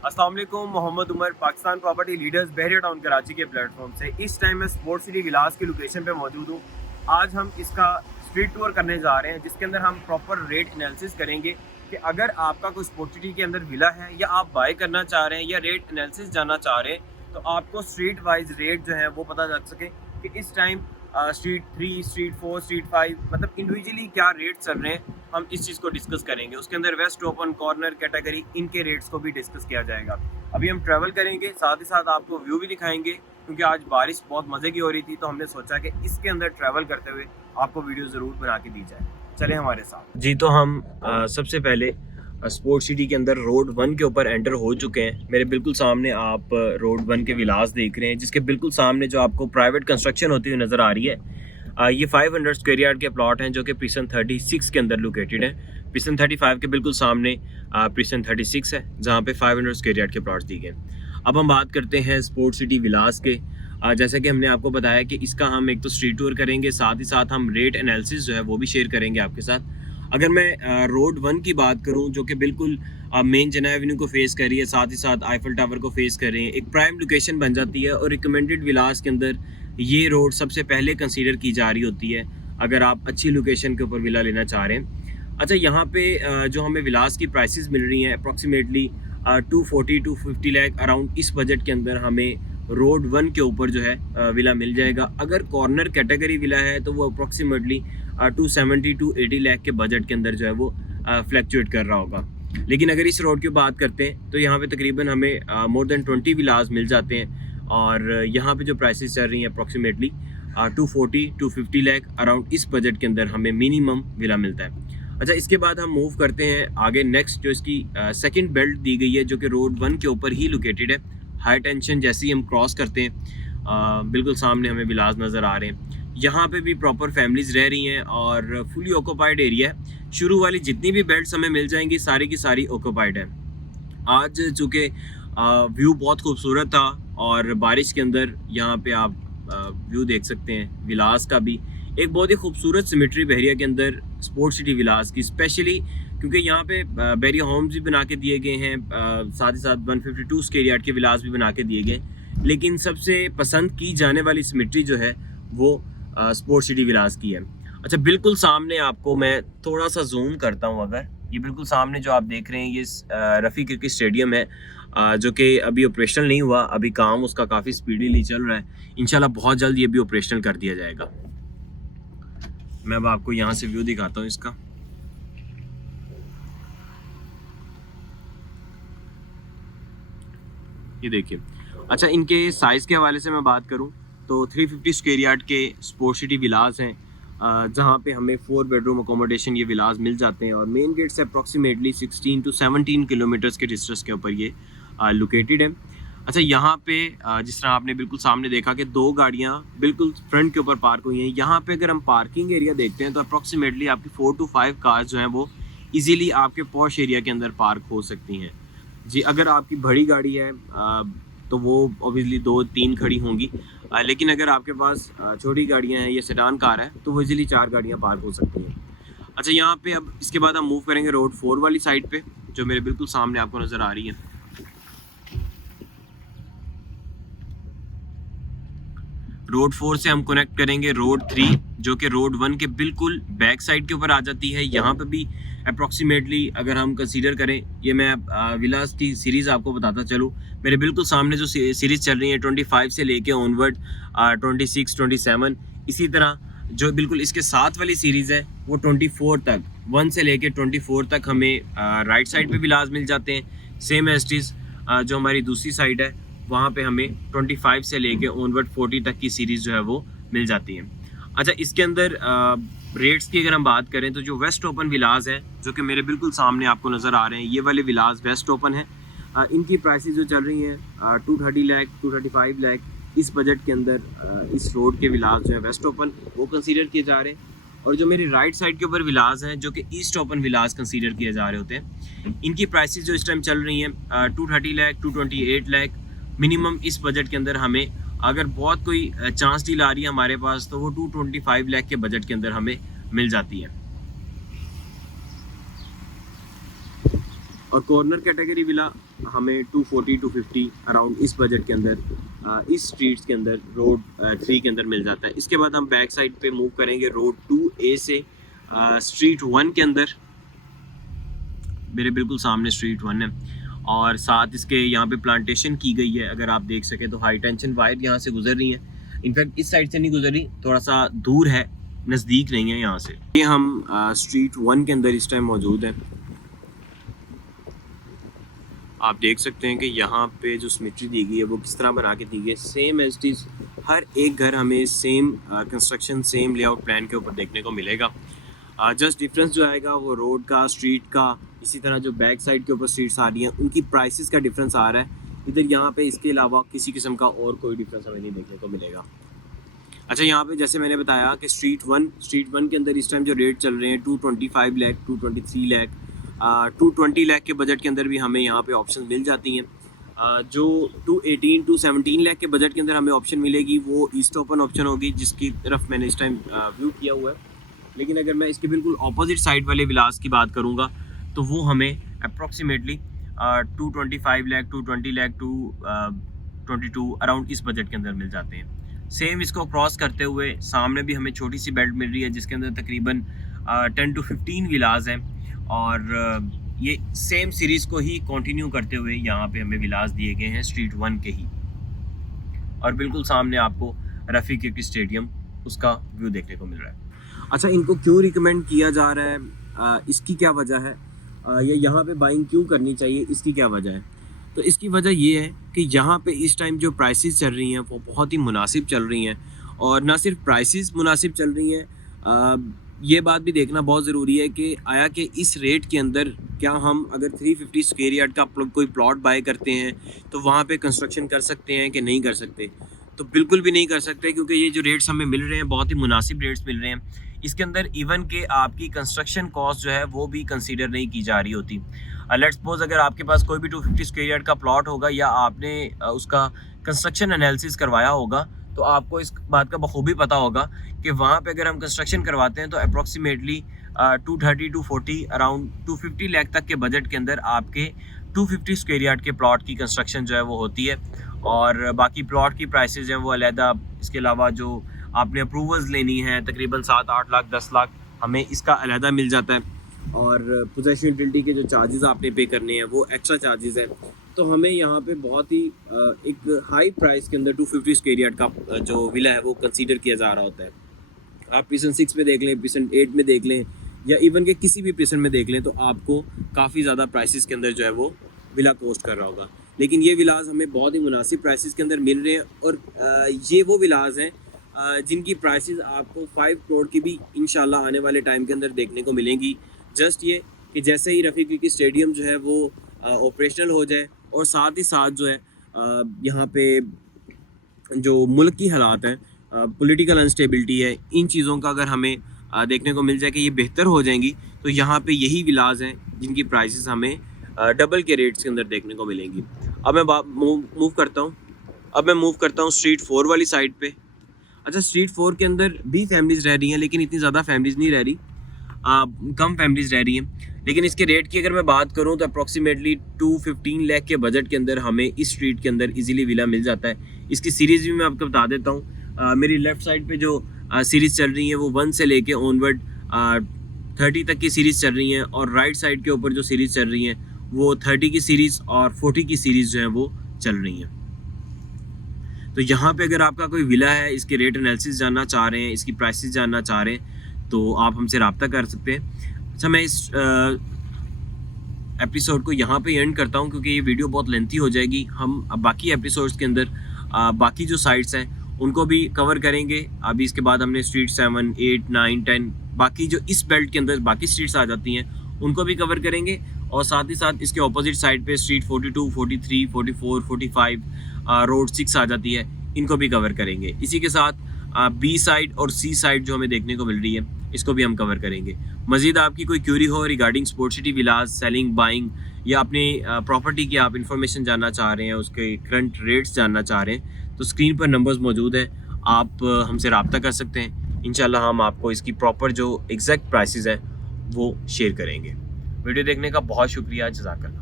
अस्सलाम वालेकुम, Mohammad Umar, Pakistan property leaders बहरिया town Karachi के प्लेटफॉर्म से इस टाइम मैं स्पोर्ट्स सिटी विलास की लोकेशन पे मौजूद हूँ। आज हम इसका स्ट्रीट टूर करने जा रहे हैं, जिसके अंदर हम प्रॉपर रेट एनालिसिस करेंगे कि अगर आपका कोई स्पोर्ट्स सिटी के अंदर विला है या आप बाय करना चाह रहे हैं या रेट एनालिसिस जानना चाह रहे हैं, तो आपको स्ट्रीट वाइज रेट जो है वो पता चल सके कि इस टाइम स्ट्रीट 3, स्ट्रीट 4, स्ट्रीट 5 मतलब इंडिविजुअली क्या रेट चल रहे हैं। हम इस चीज़ को डिस्कस करेंगे। उसके अंदर वेस्ट ओपन कॉर्नर कैटेगरी इनके रेट्स को भी डिस्कस किया जाएगा। अभी हम ट्रैवल करेंगे, साथ ही साथ आपको व्यू भी दिखाएंगे, क्योंकि आज बारिश बहुत मज़े की हो रही थी, तो हमने सोचा कि इसके अंदर ट्रैवल करते हुए आपको वीडियो ज़रूर बना के दी जाए। चले हमारे साथ जी। तो हम सबसे पहले स्पोर्ट्स सिटी के अंदर रोड 1 के ऊपर एंटर हो चुके हैं। मेरे बिल्कुल सामने आप रोड 1 के विलास देख रहे हैं, जिसके बिल्कुल सामने जो आपको प्राइवेट कंस्ट्रक्शन होती हुई नज़र आ रही है। ये 500 स्क्वायर यार्ड के प्लॉट हैं, जो कि प्रिसन 36 के अंदर लोकेटेड है। प्रिसन 35 के बिल्कुल सामने प्रिसन 36 है, जहाँ पे 500 स्क्वायर यार्ड के प्लॉट्स दिए गए। अब हम बात करते हैं स्पोर्ट्स सिटी विलास के। जैसा कि हमने आपको बताया कि इसका हम एक तो स्ट्रीट टूर करेंगे, साथ ही साथ हम रेट एनालिसिस जो है वो भी शेयर करेंगे आपके साथ। अगर मैं रोड 1 की बात करूं, जो कि बिल्कुल मेन जना एवेन्यू को फेस कर रही है, साथ ही साथ आईफल टावर को फेस कर रही है, एक प्राइम लोकेशन बन जाती है और रिकमेंडेड विलास के अंदर ये रोड सबसे पहले कंसीडर की जा रही होती है अगर आप अच्छी लोकेशन के ऊपर विला लेना चाह रहे हैं। अच्छा, यहाँ पे जो हमें विलास की प्राइसेस मिल रही हैं अप्रॉक्सीमेटली 240 to 50 लाख अराउंड, इस बजट के अंदर हमें रोड 1 के ऊपर जो है विला मिल जाएगा। अगर कॉर्नर कैटेगरी विला है तो वो अप्रॉक्सीमेटली 270 to 80 लाख के बजट के अंदर जो है वो फ्लैक्चुएट कर रहा होगा। लेकिन अगर इस रोड की बात करते हैं तो यहाँ पे तकरीबन हमें मोर देन 20 विलास मिल जाते हैं, और यहाँ पे जो प्राइसेस चल रही हैं अप्रॉक्सीमेटली 240 to 50 लाख अराउंड, इस बजट के अंदर हमें मिनिमम विला मिलता है। अच्छा, इसके बाद हम मूव करते हैं आगे। नेक्स्ट जो इसकी सेकंड बेल्ट दी गई है, जो कि रोड 1 के ऊपर ही लोकेटेड है। हाई टेंशन जैसे ही हम क्रॉस करते हैं बिल्कुल सामने हमें विलास नज़र आ रहे हैं। यहाँ पे भी प्रॉपर फैमिलीज़ रह रही हैं और फुली ऑक्यूपाइड एरिया है। शुरू वाली जितनी भी बेल्ट्स हमें मिल जाएंगी सारी की सारी ऑक्यूपाइड है। आज चूँकि व्यू बहुत खूबसूरत था और बारिश के अंदर यहाँ पे आप व्यू देख सकते हैं विलास का भी। एक बहुत ही खूबसूरत सिमेट्री बहरिया के अंदर स्पोर्ट्स सिटी विलास की, स्पेशली क्योंकि यहाँ पे बहरिया होम्स भी बना के दिए गए हैं, साथ ही साथ 152 स्क्वायर यार्ड के विलास भी बना के दिए गए। लेकिन सबसे पसंद की जाने वाली सिमेट्री जो है वो स्पोर्ट्स सिटी विलास की है। अच्छा, बिल्कुल सामने आपको मैं थोड़ा सा जूम करता हूँ। अगर ये बिल्कुल सामने जो आप देख रहे हैं ये रफ़ी क्रिकेट स्टेडियम है, जो कि अभी ऑपरेशनल नहीं हुआ, अभी काम उसका काफ़ी स्पीडीली चल रहा है। इंशाल्लाह बहुत जल्द ये भी ऑपरेशनल कर दिया जाएगा। मैं अब आपको यहाँ से व्यू दिखाता हूँ इसका। ये देखिए। अच्छा, इनके साइज़ के हवाले से मैं बात करूँ तो 350 स्क्वायर यार्ड के स्पोर्ट्स सिटी विलास हैं, जहाँ पे हमें 4 बेडरूम अकोमोडेशन ये विलास मिल जाते हैं, और मेन गेट से अप्रॉक्सीमेटली 16 to 17 किलोमीटर्स के डिस्टेंस के ऊपर ये लोकेटेड है। अच्छा, यहाँ पे जिस तरह आपने बिल्कुल सामने देखा कि 2 गाड़ियाँ बिल्कुल फ्रंट के ऊपर पार्क हुई हैं। यहाँ पे अगर हम पार्किंग एरिया देखते हैं तो अप्रॉक्सीमेटली आपकी 4 to 5 कार्स जो हैं वो ईजीली आपके पॉश एरिया के अंदर पार्क हो सकती हैं जी। अगर आपकी बड़ी गाड़ी है तो वो ऑब्वियसली 2-3 खड़ी होंगी, लेकिन अगर आपके पास छोटी गाड़ियाँ हैं या सेडान कार है तो वो इजीली 4 गाड़ियाँ पार्क हो सकती हैं। अच्छा, यहाँ पे अब इसके बाद हम मूव करेंगे रोड 4 वाली साइड पे, जो मेरे बिल्कुल सामने आपको नज़र आ रही है। रोड 4 से हम कनेक्ट करेंगे रोड 3, जो कि रोड 1 के बिल्कुल बैक साइड के ऊपर आ जाती है। यहाँ पे भी अप्रॉक्सीमेटली अगर हम कंसीडर करें, ये मैं विलास की सीरीज़ आपको बताता चलूँ। मेरे बिल्कुल सामने जो सीरीज़ चल रही है 25 से लेके ऑनवर्ड 26, 27, इसी तरह जो बिल्कुल इसके साथ वाली सीरीज़ है वो 24 तक, 1 से लेके 24 तक हमें राइट साइड पे विलास मिल जाते हैं। सेम एस्टिस जो हमारी दूसरी साइड है वहाँ पे हमें 25 से लेके ऑनवर्ड 40 तक की सीरीज़ जो है वो मिल जाती है। अच्छा, इसके अंदर रेट्स की अगर हम बात करें तो जो वेस्ट ओपन विलास है, जो कि मेरे बिल्कुल सामने आपको नज़र आ रहे हैं, ये वाले विलास वेस्ट ओपन है। इनकी प्राइसेस जो चल रही हैं 230 लाख 235 लाख, इस बजट के अंदर इस रोड के विलास जो है वेस्ट ओपन वो कंसीडर किए जा रहे हैं। और जो मेरे राइट साइड के ऊपर विलास हैं, जो कि ईस्ट ओपन विलास कंसीडर किए जा रहे होते हैं, इनकी प्राइसेस जो इस टाइम चल रही हैं 230 लाख 228 लाख मिनिमम। इस बजट के अंदर हमें अगर बहुत कोई चांस डील आ रही है हमारे पास तो वो 225 लाख के बजट के अंदर हमें मिल जाती है। और कॉर्नर कैटेगरी विला हमें 240 250 अराउंड इस बजट के अंदर इस स्ट्रीट्स के अंदर रोड 3 के अंदर मिल जाता है। इसके बाद हम बैक साइड पे मूव करेंगे रोड 2A से स्ट्रीट 1 के अंदर। मेरे बिल्कुल सामने स्ट्रीट 1 है और साथ इसके यहाँ पे प्लांटेशन की गई है। अगर आप देख सकें तो हाई टेंशन वायर यहाँ से गुजर रही है। इनफैक्ट इस साइड से नहीं गुजर रही, थोड़ा सा दूर है, नज़दीक नहीं है यहाँ से। ये हम स्ट्रीट 1 के अंदर इस टाइम मौजूद है। आप देख सकते हैं कि यहाँ पे जो सिमेट्री दी गई है वो किस तरह बना के दी गई है। सेम एज इट इज़ हर एक घर हमें same construction same layout plan के ऊपर देखने को मिलेगा। जस्ट डिफरेंस जो आएगा वो रोड का, स्ट्रीट का, इसी तरह जो बैक साइड के ऊपर स्ट्रीट्स आ रही हैं उनकी प्राइसेस का डिफरेंस आ रहा है। इधर यहाँ पे इसके अलावा किसी किस्म का और कोई डिफरेंस हमें नहीं देखने को मिलेगा। अच्छा, यहाँ पे जैसे मैंने बताया कि स्ट्रीट वन के अंदर इस टाइम जो रेट चल रहे हैं 225 लाख, 223 लाख, 220 लाख के बजट के अंदर भी हमें यहाँ पे ऑप्शन मिल जाती हैं। जो 218 217 लाख के बजट के अंदर हमें ऑप्शन मिलेगी वो ईस्ट ओपन ऑप्शन होगी, जिसकी तरफ मैंने इस टाइम व्यू किया हुआ है। लेकिन अगर मैं इसके बिल्कुल ऑपोजिट साइड वाले विलास की बात करूँगा तो वो हमें अप्रॉक्सीमेटली 225 लाख, 220 लाख, 222 अराउंड इस बजट के अंदर मिल जाते हैं। सेम इसको क्रॉस करते हुए सामने भी हमें छोटी सी बेल्ट मिल रही है जिसके अंदर तकरीबन 10 to 15 विलास हैं और ये सेम सीरीज़ को ही कंटिन्यू करते हुए यहाँ पे हमें विलास दिए गए हैं स्ट्रीट 1 के ही। और बिल्कुल सामने आपको रफ़ी क्रिकेट स्टेडियम उसका व्यू देखने को मिल रहा है। अच्छा, इनको क्यों रिकमेंड किया जा रहा है, इसकी क्या वजह है, या यहाँ पे बाइंग क्यों करनी चाहिए, इसकी क्या वजह है? तो इसकी वजह ये है कि यहाँ पे इस टाइम जो प्राइसेस चल रही हैं वो बहुत ही मुनासिब चल रही हैं। और ना सिर्फ प्राइसेस मुनासिब चल रही हैं, ये बात भी देखना बहुत ज़रूरी है कि आया कि इस रेट के अंदर क्या हम अगर 350 स्क्वायर यार्ड का कोई प्लॉट बाय करते हैं तो वहाँ पे कंस्ट्रक्शन कर सकते हैं कि नहीं कर सकते? तो बिल्कुल भी नहीं कर सकते, क्योंकि ये जो रेट्स हमें मिल रहे हैं बहुत ही मुनासिब रेट्स मिल रहे हैं। इसके अंदर इवन के आपकी कंस्ट्रक्शन कॉस्ट जो है वो भी कंसीडर नहीं की जा रही होती। लेट्स सपोज अगर आपके पास कोई भी 250 स्क्वायर यार्ड का प्लॉट होगा या आपने उसका कंस्ट्रक्शन एनालिसिस करवाया होगा तो आपको इस बात का बखूबी पता होगा कि वहाँ पे अगर हम कंस्ट्रक्शन करवाते हैं तो अप्रॉक्सीमेटली 230 240 अराउंड 250 लाख तक के बजट के अंदर आपके 250 स्क्वायर यार्ड के प्लॉट की कंस्ट्रक्शन जो है वो होती है। और बाकी प्लॉट की प्राइसेस हैं वो अलहदा। इसके अलावा जो आपने अप्रूवल्स लेनी है तकरीबन 7-8 लाख 10 लाख हमें इसका अलहदा मिल जाता है। और पोजेशन यूटिलिटी के जो चार्जेस आपने पे करने हैं वो एक्स्ट्रा चार्जेस हैं। तो हमें यहाँ पे बहुत ही एक हाई प्राइस के अंदर 250 स्क्वायर यार्ड का जो विला है वो कंसीडर किया जा रहा होता है। आप पिसन 6 में देख लें, पिसन 8 में देख लें या इवन के किसी भी पिसन में देख लें तो आपको काफ़ी ज़्यादा प्राइसेस के अंदर जो है वो विला कॉस्ट कर रहा होगा। लेकिन ये विलास हमें बहुत ही मुनासिब प्राइसेस के अंदर मिल रहे हैं। और ये वो विलास हैं जिनकी प्राइसेस आपको 5 करोड़ की भी इंशाल्लाह आने वाले टाइम के अंदर देखने को मिलेंगी। जस्ट ये कि जैसे ही रफ़ी क्रिकेट स्टेडियम जो है वो ऑपरेशनल हो जाए और साथ ही साथ जो है यहाँ पे जो मुल्क की हालात हैं, पॉलिटिकल अनस्टेबिलिटी है, इन चीज़ों का अगर हमें देखने को मिल जाए कि ये बेहतर हो जाएंगी तो यहाँ पे यही विलास हैं जिनकी प्राइसेस हमें डबल के रेट्स के अंदर देखने को मिलेंगी। अब मैं मूव करता हूँ स्ट्रीट 4 वाली साइड पे। अच्छा, स्ट्रीट 4 के अंदर भी फैमिलीज़ रह रही हैं लेकिन इतनी ज़्यादा फैमिलीज़ नहीं रह रही, कम फैमिलीज़ रह रही हैं। लेकिन इसके रेट की अगर मैं बात करूं तो अप्रॉक्सीमेटली 215 लाख के बजट के अंदर हमें इस स्ट्रीट के अंदर इजीली विला मिल जाता है। इसकी सीरीज़ भी मैं आपको बता देता हूं। मेरी लेफ़्ट साइड पे जो सीरीज़ चल रही है वो 1 से लेके ऑनवर्ड 30 तक की सीरीज़ चल रही हैं और राइट साइड के ऊपर जो सीरीज़ चल रही हैं वो 30 की सीरीज़ और 40 की सीरीज़ जो है वो चल रही हैं। तो यहाँ पे अगर आपका कोई विला है, इसके रेट एनालिसिस जानना चाह रहे हैं, इसकी प्राइसेस जानना चाह रहे हैं तो आप हमसे रब्ता कर सकते हैं। अच्छा, मैं इस एपिसोड को यहाँ पे एंड करता हूँ क्योंकि ये वीडियो बहुत लेंथी हो जाएगी। हम अब बाकी एपिसोड्स के अंदर बाकी जो साइट्स हैं उनको भी कवर करेंगे। अभी इसके बाद हमने स्ट्रीट 7, 8, 9, 10 बाकी जो इस बेल्ट के अंदर बाकी स्ट्रीट्स आ जाती हैं उनको भी कवर करेंगे। और साथ ही साथ इसके ऑपोजिट साइड पे स्ट्रीट 42, 43, 44, 45 रोड 6 आ जाती है, इनको भी कवर करेंगे। इसी के साथ बी साइड और सी साइड जो हमें देखने को मिल रही है इसको भी हम कवर करेंगे। मज़ीद आपकी कोई क्यूरी हो रिगार्डिंग स्पोर्ट सिटी विलास सेलिंग बाइंग या अपनी प्रॉपर्टी की आप इन्फॉर्मेशन जानना चाह रहे हैं, उसके करंट रेट्स जानना चाह रहे हैं तो स्क्रीन पर नंबर्स मौजूद हैं, आप हमसे रब्ता कर सकते हैं। इंशाल्लाह हम आपको इसकी प्रॉपर जो एग्जैक्ट प्राइसेस है वो शेयर करेंगे। वीडियो देखने का बहुत शुक्रिया, जज़ाकल्लाह।